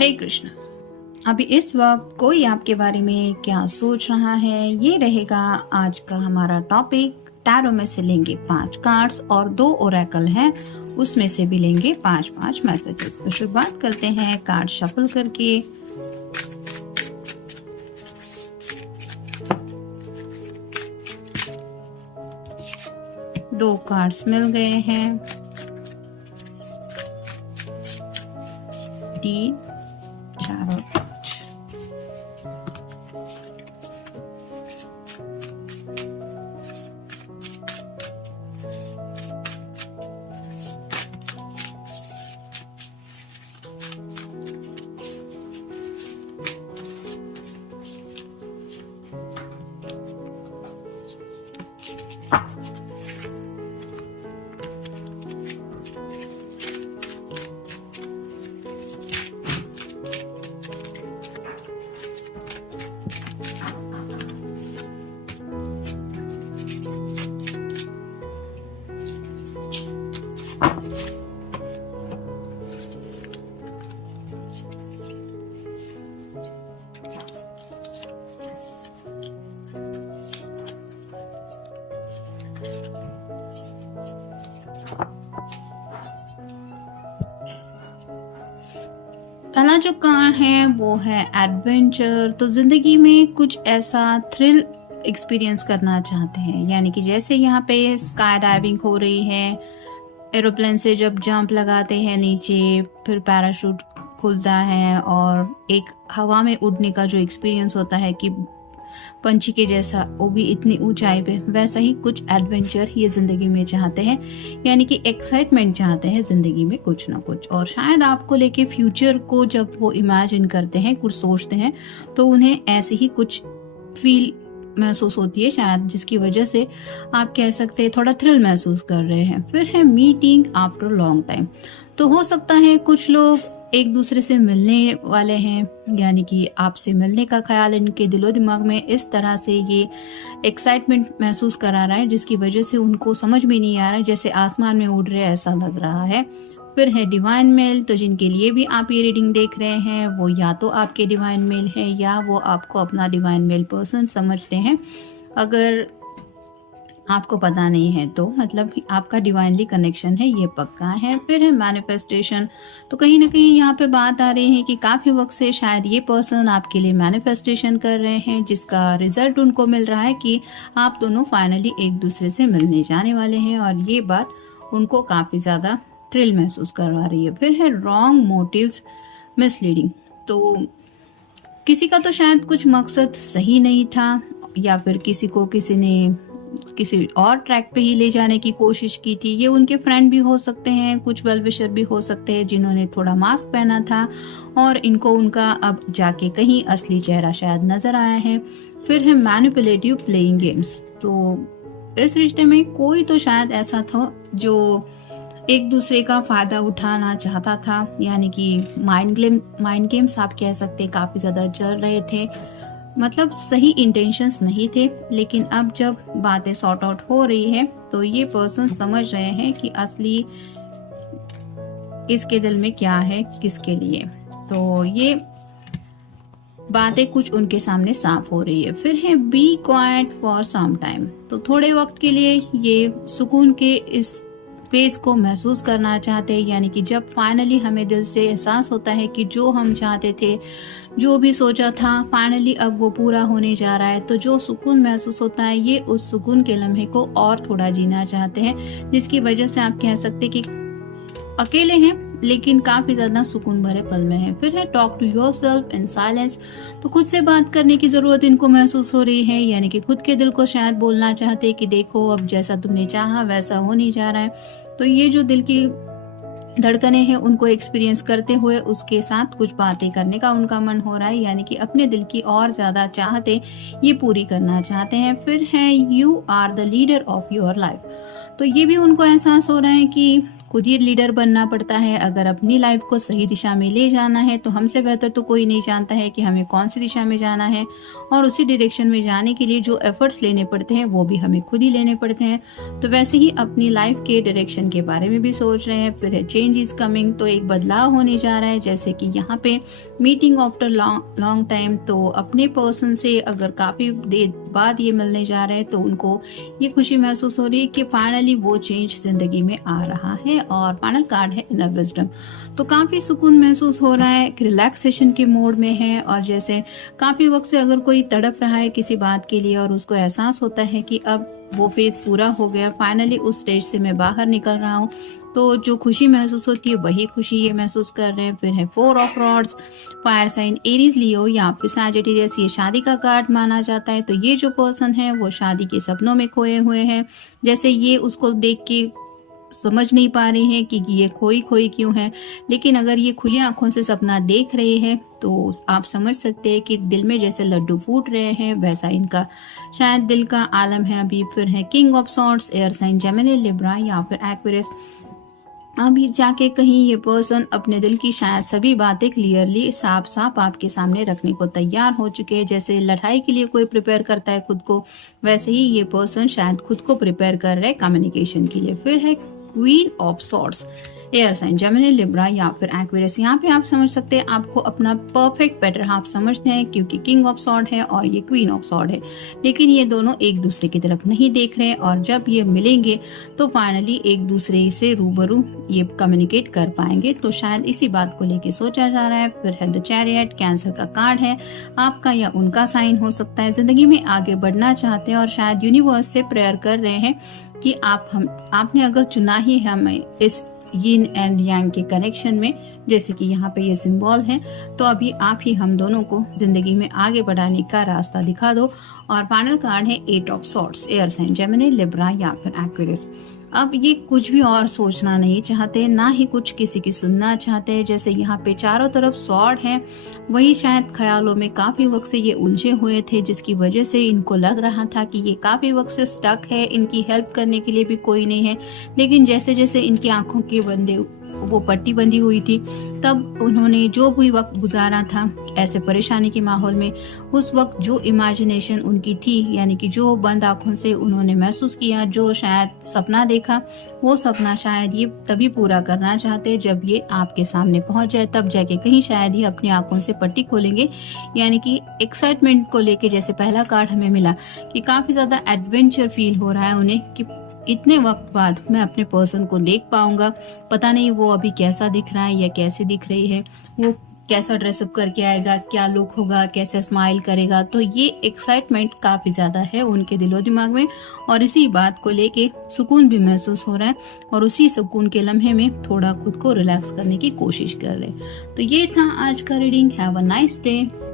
हरे कृष्ण। अभी इस वक्त कोई आपके बारे में क्या सोच रहा है, ये रहेगा आज का हमारा टॉपिक। टैरो में से लेंगे 5 कार्ड्स और 2 ओरेकल हैं, उसमें से भी लेंगे 5-5 मैसेजेस। तो शुरुआत करते हैं कार्ड शफल करके। दो कार्ड्स मिल गए हैं, तीन, 4 और 5। पहला जो कार्ड है वो है एडवेंचर। तो जिंदगी में कुछ ऐसा थ्रिल एक्सपीरियंस करना चाहते हैं, यानी कि जैसे यहाँ पे स्काई डाइविंग हो रही है, एरोप्लेन से जब जंप लगाते हैं नीचे, फिर पैराशूट खुलता है और एक हवा में उड़ने का जो एक्सपीरियंस होता है कि पंछी के जैसा, वो भी इतनी ऊंचाई पे, वैसा ही कुछ एडवेंचर ये जिंदगी में चाहते हैं, यानी कि एक्साइटमेंट चाहते हैं जिंदगी में कुछ ना कुछ। और शायद आपको लेके फ्यूचर को जब वो इमेजिन करते हैं, कुछ सोचते हैं, तो उन्हें ऐसी ही कुछ फील महसूस होती है शायद, जिसकी वजह से आप कह सकते हैं थोड़ा थ्रिल महसूस कर रहे हैं। फिर है मीटिंग आफ्टर लॉन्ग टाइम। तो हो सकता है कुछ लोग एक दूसरे से मिलने वाले हैं, यानी कि आपसे मिलने का ख्याल इनके दिलो दिमाग में इस तरह से ये एक्साइटमेंट महसूस करा रहा है, जिसकी वजह से उनको समझ में नहीं आ रहा है, जैसे आसमान में उड़ रहे ऐसा लग रहा है। फिर है डिवाइन मेल। तो जिनके लिए भी आप ये रीडिंग देख रहे हैं, वो या तो आपके डिवाइन मेल है या वो आपको अपना डिवाइन मेल पर्सन समझते हैं। अगर आपको पता नहीं है तो मतलब आपका डिवाइनली कनेक्शन है, ये पक्का है। फिर है मैनिफेस्टेशन। तो कहीं ना कहीं यहाँ पे बात आ रही है कि काफ़ी वक्त से शायद ये पर्सन आपके लिए मैनिफेस्टेशन कर रहे हैं, जिसका रिजल्ट उनको मिल रहा है कि आप दोनों फाइनली एक दूसरे से मिलने जाने वाले हैं, और ये बात उनको काफ़ी ज़्यादा थ्रिल महसूस करवा रही है। फिर है रॉन्ग मोटिव्स, मिसलीडिंग। तो किसी का तो शायद कुछ मकसद सही नहीं था, या फिर किसी को किसी ने किसी और ट्रैक पे ही ले जाने की कोशिश की थी। ये उनके फ्रेंड भी हो सकते हैं, कुछ वेल विशर भी हो सकते हैं, जिन्होंने थोड़ा मास्क पहना था और इनको उनका अब जाके कहीं असली चेहरा शायद नजर आया है। फिर है मैनिपुलेटिव प्लेइंग गेम्स। तो इस रिश्ते में कोई तो शायद ऐसा था जो एक दूसरे का फायदा उठाना चाहता था, यानी कि माइंड गेम्स आप कह सकते काफी ज्यादा चल रहे थे। मतलब सही इंटेंशंस नहीं थे, लेकिन अब जब बातें सॉर्ट आउट हो रही है तो ये पर्सन समझ रहे हैं कि असली किसके दिल में क्या है, किसके लिए। तो ये बातें कुछ उनके सामने साफ हो रही है। फिर है be quiet for some time. तो थोड़े वक्त के लिए ये सुकून के इस फेज को महसूस करना चाहते हैं, यानी कि जब फाइनली हमें दिल से एहसास होता है कि जो हम चाहते थे, जो भी सोचा था, फाइनली अब वो पूरा होने जा रहा है, तो जो सुकून महसूस होता है, ये उस सुकून के लम्हे को और थोड़ा जीना चाहते हैं, जिसकी वजह से आप कह सकते कि अकेले हैं लेकिन काफी ज्यादा सुकून भरे पल में है। फिर है talk to yourself in silence. तो खुद से बात करने की जरूरत इनको महसूस हो रही है, यानी कि खुद के दिल को शायद बोलना चाहते कि देखो अब जैसा तुमने चाहा वैसा हो नहीं जा रहा है। तो ये जो दिल की धड़कने हैं उनको एक्सपीरियंस करते हुए उसके साथ कुछ बातें करने का उनका मन हो रहा है, यानी कि अपने दिल की और ज्यादा चाहते ये पूरी करना चाहते हैं। फिर है you are the leader of your life. तो ये भी उनको एहसास हो रहा है कि खुद ही लीडर बनना पड़ता है। अगर अपनी लाइफ को सही दिशा में ले जाना है तो हमसे बेहतर तो कोई नहीं जानता है कि हमें कौन सी दिशा में जाना है, और उसी डायरेक्शन में जाने के लिए जो एफर्ट्स लेने पड़ते हैं वो भी हमें खुद ही लेने पड़ते हैं। तो वैसे ही अपनी लाइफ के डायरेक्शन के बारे में भी सोच रहे हैं। फिर है चेंज इज कमिंग, तो एक बदलाव होने जा रहा है, जैसे कि यहाँ पे मीटिंग आफ्टर लॉन्ग टाइम। तो अपने पर्सन से अगर काफी देर बाद ये मिलने जा रहे हैं तो उनको ये खुशी महसूस हो रही है कि फाइनली वो चेंज जिंदगी में आ रहा है। और फाइनल कार्ड है इनर विजडम, तो काफी सुकून महसूस हो रहा है, रिलैक्सेशन के मोड में है। और जैसे काफी वक्त से अगर कोई तड़प रहा है किसी बात के लिए और उसको एहसास होता है कि अब वो फेज पूरा हो गया, फाइनली उस स्टेज से मैं बाहर निकल रहा हूँ, तो जो खुशी महसूस होती है वही खुशी ये महसूस कर रहे हैं। फिर है 4 of rods, fire sign Aries, Leo या फिर सैजिटेरियस, ये शादी का कार्ड माना जाता है। तो ये जो पर्सन है वो शादी के सपनों में खोए हुए हैं, जैसे ये उसको देख के समझ नहीं पा रहे हैं कि ये खोई खोई क्यों है, लेकिन अगर ये खुली आंखों से सपना देख रहे हैं तो आप समझ सकते हैं कि दिल में जैसे लड्डू फूट रहे हैं, वैसा इनका शायद दिल का आलम है अभी। फिर है king of swords, air sign Gemini, Libra या फिर एक्वेरियस। अभी जाके कहीं ये पर्सन अपने दिल की शायद सभी बातें क्लियरली साफ साफ आपके सामने रखने को तैयार हो चुके हैं। जैसे लड़ाई के लिए कोई प्रिपेयर करता है खुद को, वैसे ही ये पर्सन शायद खुद को प्रिपेयर कर रहे हैं कम्युनिकेशन के लिए। फिर है queen of swords, air sign Gemini, Libra या फिर एक्वेरियस। यहाँ पे आप समझ सकते हैं आपको अपना परफेक्ट बेटर हाफ समझते हैं, क्योंकि किंग ऑफ सॉर्ड है और ये क्वीन ऑफ सॉर्ड है, लेकिन ये दोनों एक दूसरे की तरफ नहीं देख रहे हैं। और जब ये मिलेंगे तो फाइनली एक दूसरे से रूबरू ये कम्युनिकेट कर पाएंगे। तो शायद इसी बात को लेके सोचा जा रहा है। फिर है द चैरियट, कैंसर का कार्ड है, आपका या उनका साइन हो सकता है। जिंदगी में आगे बढ़ना चाहते हैं और शायद यूनिवर्स से प्रेयर कर रहे हैं कि आपने अगर चुना ही हमें इस यिन एंड यांग के कनेक्शन में, जैसे कि यहाँ पे ये सिंबल है, तो अभी आप ही हम दोनों को जिंदगी में आगे बढ़ाने का रास्ता दिखा दो। और फाइनल कार्ड है 8 of swords, air sign Gemini, Libra या फिर एक्वेरियस। अब ये कुछ भी और सोचना नहीं चाहते, ना ही कुछ किसी की सुनना चाहते। जैसे यहाँ पे चारों तरफ सॉर्ड है, वही शायद ख्यालों में काफी वक्त से ये उलझे हुए थे, जिसकी वजह से इनको लग रहा था कि ये काफी वक्त से स्टक है, इनकी हेल्प करने के लिए भी कोई नहीं है। लेकिन जैसे जैसे इनकी आंखों के बंदे वो पट्टी बंधी हुई थी, तब उन्होंने जो भी वक्त गुजारा था ऐसे परेशानी के माहौल में, उस वक्त जो इमेजिनेशन उनकी थी, यानी कि जो बंद आंखों से उन्होंने महसूस किया, जो शायद सपना देखा, वो सपना शायद ये तभी पूरा करना चाहते जब ये आपके सामने पहुंच जाए, तब जाके कहीं शायद ये अपनी आंखों से पट्टी खोलेंगे। यानी कि एक्साइटमेंट को लेके, जैसे पहला कार्ड हमें मिला कि काफी ज्यादा एडवेंचर फील हो रहा है उन्हें कि इतने वक्त बाद मैं अपने पर्सन को देख पाऊंगा। पता नहीं वो अभी कैसा दिख रहा है या कैसी दिख रही है, वो कैसा ड्रेसअप करके आएगा, क्या लुक होगा, कैसे स्माइल करेगा। तो ये एक्साइटमेंट काफी ज्यादा है उनके दिलो दिमाग में, और इसी बात को लेके सुकून भी महसूस हो रहा है, और उसी सुकून के लम्हे में थोड़ा खुद को रिलैक्स करने की कोशिश कर रहे हैं। तो ये था आज का reading. Have a nice day.